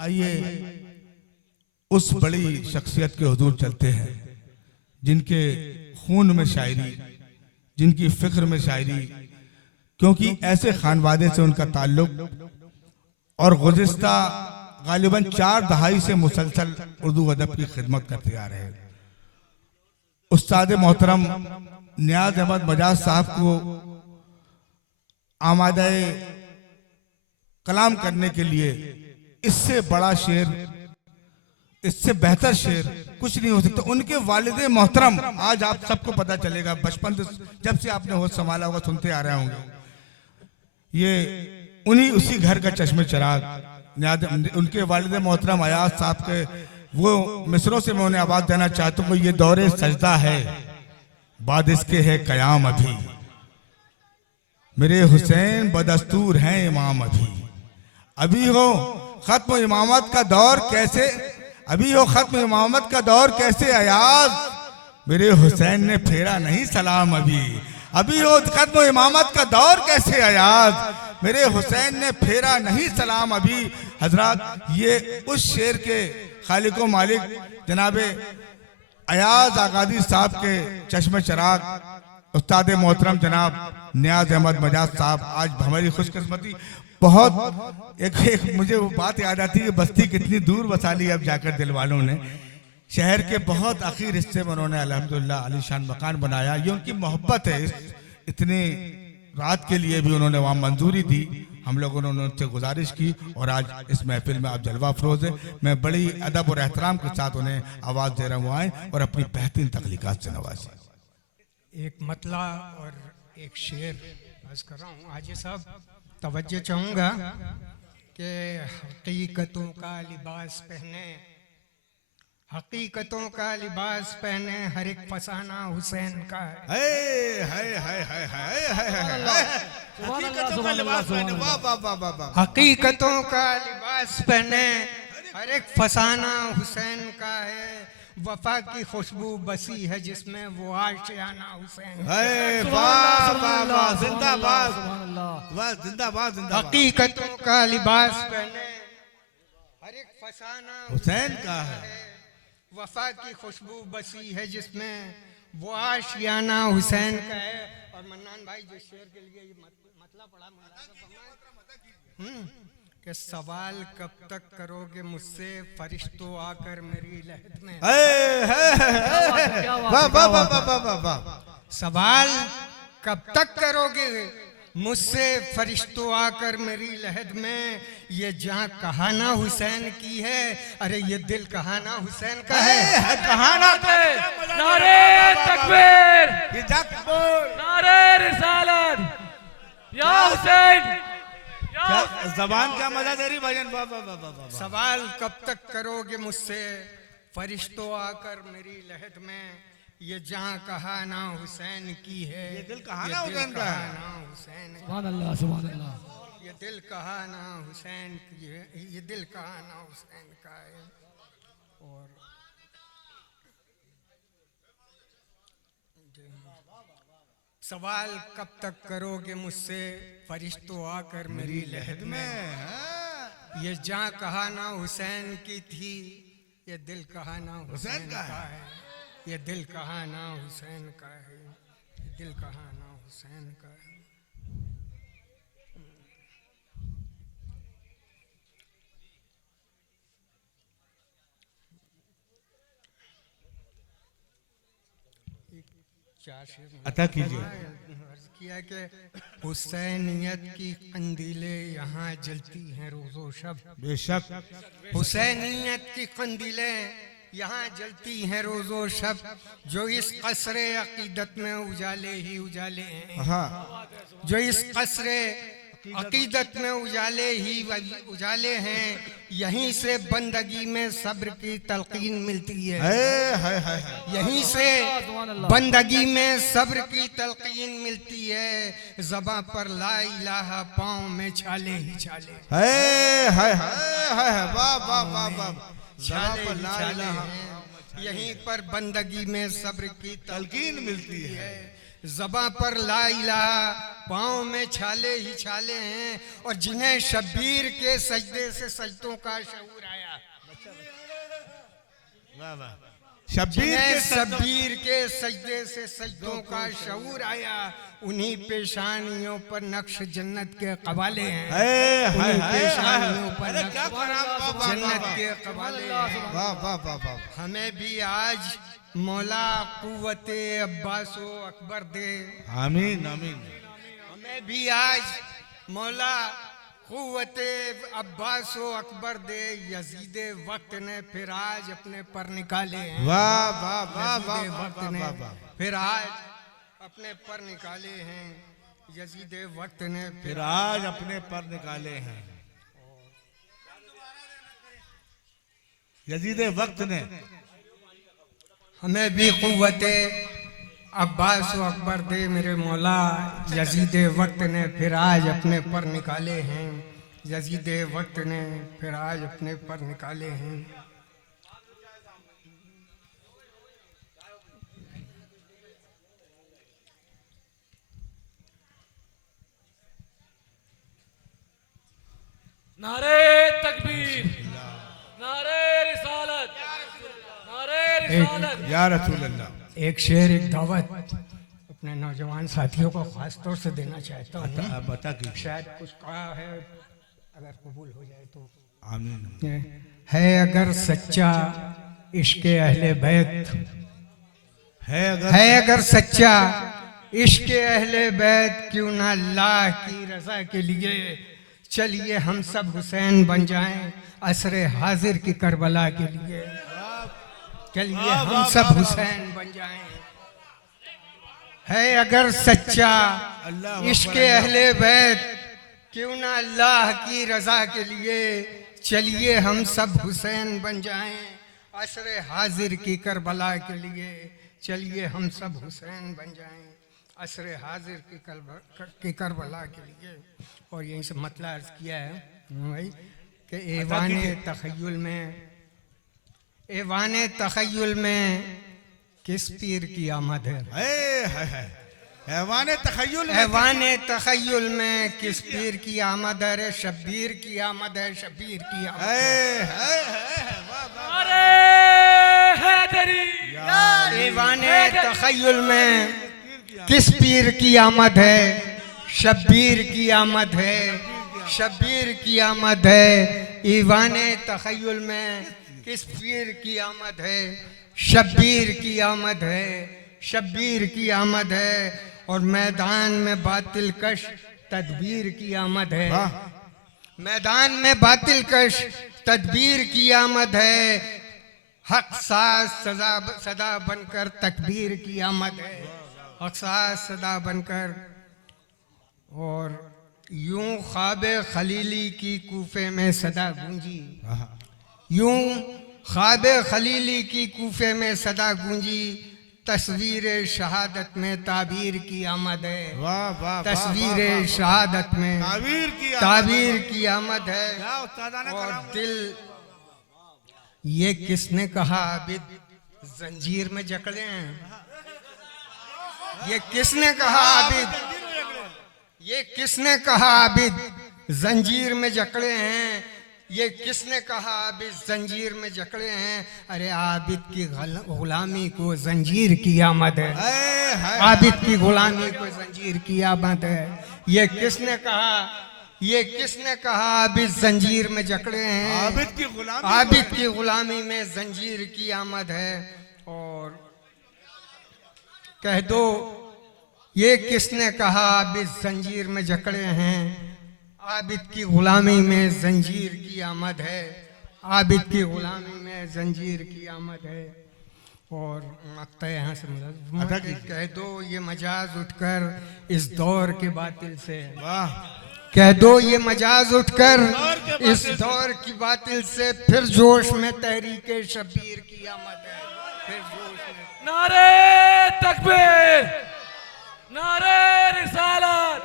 आइए उस बड़ी शख्सियत के हुजूर चलते हैं जिनके खून में शायरी, जिनकी फिक्र में शायरी, क्योंकि ऐसे खानवादे से उनका ताल्लुक और गुज़िश्ता गालिबन 4 दहाई से मुसलसल उर्दू अदब की खिदमत करते आ रहे हैं। उस्ताद मोहतरम नियाज अहमद मजाज साहब को आमादे कलाम करने के लिए इससे बड़ा शेर, इससे बेहतर शेर कुछ नहीं हो सकता। उनके वालिद मोहतरम, आज आप सबको पता चलेगा, बचपन से जब से आपने होश संभाला होगा सुनते आ रहे होंगे, ये उन्हीं उसी घर का चश्मे चराग उनके वालिद मोहतरम अयाज साहब के वो मिसरों से मैं उन्हें आवाज देना चाहता हूँ। ये दौरे सजदा है, बाद इसके है कयाम अभी, मेरे हुसैन बदस्तूर हैं इमाम अभी। अभी हो खत्म इमामत का दौर कैसे, अभी हो खत्म इमामत का दौर कैसे अयाज, मेरे हुसैन ने फेरा नहीं सलाम अभी। अभी हो खत्म इमामत का दौर कैसे अयाज, मेरे हुसैन ने फेरा नहीं सलाम अभी। हजरात, ये उस शेर के खालिको मालिक जनाबे अयाज आगादी साहब के चश्मे चराग उस्ताद मोहतरम जनाब नियाज अहमद मजाज साहब, आज हमारी खुशकिस्मती बहुत एक मुझे वो बात याद आती है कि बस्ती कितनी दूर बसा ली अब जाकर दिल वालों ने। शहर के बहुत आखिर हिस्से में उन्होंने अल्हम्दुलिल्लाह आलीशान मकान बनाया। ये उनकी मोहब्बत है, इतनी रात के लिए भी उन्होंने वहाँ मंजूरी दी। हम लोगों ने उनसे गुजारिश की और आज इस महफिल में आप जलवा अफरोज है। मैं बड़ी अदब और एहतराम के साथ उन्हें आवाज़ दे रहा हूँ, आए और अपनी बेहतरीन तख्लीकात से नवाजें। एक मतला और एक शेर अर्ज कर रहा हूँ। हाजी साहब तवज्जो चाहूँगा कि हकीकतों का लिबास पहने, हकीकतों का लिबास पहने, हर एक फसाना हुसैन का है। हकीकतों का लिबास पहने, हर एक फसाना हुसैन का है। वफा की खुशबू बसी है जिसमें वो आशियाना हुसैन। हकीकतों का लिबास पहने, हर एक फसाना हुसैन का है। वफा की खुशबू बसी है जिसमें वो आशियाना हुसैन का है। और मन्नान भाई जो शेर के लिए ये मतला पड़ा कि सवाल कब तक करोगे मुझसे फरिश्तों आकर मेरी लहद में। सवाल कब तक करोगे मुझसे फरिश्तों आकर मेरी लहद में, ये जहाँ कहाना हुसैन की है, अरे ये दिल कहाना हुसैन का है। कहाना नारे तकबीर, नारे रिसालत, या हुसैन, जबान क्या मजा दे रही भाईजान। सवाल कब तक करोगे मुझसे फरिश्तों आकर मेरी लहद में, ये जहाँ कहाना हुसैन की है, ये दिल कहाना हुसैन का है। सुभान अल्लाह, सुभान अल्लाह। ये दिल कहाना हुसैन की है, ये दिल कहाना हुसैन का है। और सवाल कब तक करोगे मुझसे फरिश्तों आकर मेरी लहद में, ये जहाँ कहाना हुसैन की थी, ये दिल कहाना हुसैन का है। ये दिल कहाना हुसैन का है, दिल कहाना हुसैन का है। अता कीजिए। किया कि हुसैनियत की कंदीलें यहाँ जलती हैं रोज़ो शब। बेशक हुसैनियत की कंदीलें यहाँ जलती हैं रोज़ो शब, जो इस कसरे अकीदत में उजाले ही उजाले हैं। हाँ, जो इस कसरे अकीदत में उजाले ही उजाले हैं, यहीं से बंदगी में सब्र की तलकीन मिलती है। यहीं से बंदगी में सब्र की तलकीन मिलती है। ज़बां पर ला इलाहा, पाँव में छाले ही छाले। छाले ही छाले हैं। यहीं पर बंदगी में सब्र की तलकीन मिलती है। ज़बां पर ला इलाहा, पाँव में छाले ही छाले हैं। और जिन्हें शब्बीर के सजदे से सजदों का शऊर आया शब्बीर के सजदे से सजदों का शऊर आया, उन्हीं पेशानियों पर नक्श जन्नत के कबाले हैं। उन्हीं पेशानियों पर नक्श जन्नत के कबाले हैं। हमें भी आज मौला कुव्वते अब्बासो अकबर दे। आमीन आमीन। हमें भी आज मौला कुव्वते अब्बासो अकबर दे। यजीदे वक्त ने फिर आज अपने पर निकाले हैं। वाह वाह वाह यजीदे वाह वक्त ने फिर आज अपने पर निकाले हैं। यजीदे वक्त ने फिर आज अपने पर निकाले हैं। यजीदे वक्त ने हमें भी कुव्वते अब्बास व अकबर दे मेरे मौला। यजीदे वक्त ने फिर आज अपने पर निकाले हैं। यजीदे वक्त ने फिर आज अपने पर निकाले हैं। नारे तकबीर, नारे रिसालत, नारे रिसालत। या रसूल अल्लाह। एक शेर एक दावत अपने नौजवान साथियों को खास तौर से देना चाहता हूँ। आप बता की शायद कुछ कहा है, अगर कबूल हो जाए तो। आमीन। है अगर सच्चा इश्क अहले बैत, है अगर सच्चा इश्क अहले बैत, क्यों ना अल्लाह की रजा के लिए चलिए हम सब हुसैन बन जाएं असरे हाजिर की करबला के लिए। चलिए हम सब हुसैन बन जाएं। है अगर सच्चा इश्क अहले बैत, क्यों ना अल्लाह की रजा के लिए चलिए हम सब हुसैन बन जाएं असरे हाजिर की करबला के लिए। चलिए हम सब हुसैन बन जाएं असरे हाजिर की करबला के लिए। और यहीं से मतलब अर्ज किया है भाई कि ऐवाने तखय्युल में किस पीर की आमद है। ऐवाने तखय्युल में किस पीर की आमद है। शब्बीर की आमद है, शब्बीर की आमद है। नारे हैदरी, ऐवाने तखय्युल में किस पीर की आमद है। शब्बीर की आमद है, शब्बीर की आमद है। ईवाने तखय्युल में किस पीर की आमद है। शब्बीर की आमद है, शब्बीर की आमद है। और मैदान में बातिल कश तदबीर की आमद है। मैदान में बातिल कश तदबीर की आमद है। हक साज सदा बनकर तकबीर की आमद है। हक साज सदा बनकर। और यूं ख्वाबे खलीली की कूफे में सदा गूंजी। यूं ख्वाबे खलीली की कूफे में सदा गूंजी। तस्वीर शहादत में ताबीर की आमद है। तस्वीर शहादत में ताबीर की आमद है। और दिल ये किसने कहा आबिद जंजीर में जकड़े हैं। ये किसने कहा आबिद, ये किसने कहा आबिद जंजीर में जकड़े हैं। ये किसने कहा आबिद जंजीर में जकड़े हैं। अरे आबिद की गुलामी को जंजीर की आमद है। आबिद की गुलामी को जंजीर की आमद है। ये किसने कहा, ये किसने कहा आबिद जंजीर में जकड़े हैं। आबिद की गुलामी में जंजीर की आमद है। और कह दो ये किसने कहा आबिद जंजीर में जकड़े हैं। आबिद की गुलामी में जंजीर की आमद है। आबिद की गुलामी में जंजीर की आमद है। और मकता यहाँ से कह दो ये मजाज उठकर इस दौर के बातिल से। कह दो ये मजाज उठकर इस दौर की बातिल से। फिर जोश में तहरीके शब्बीर की आमद है। फिर जोश में। नारे तकबीर, नारे रिसालत,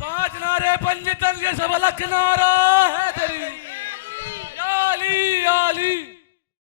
5 नारे पंजितन, ये सब अलग नारा हैदरी।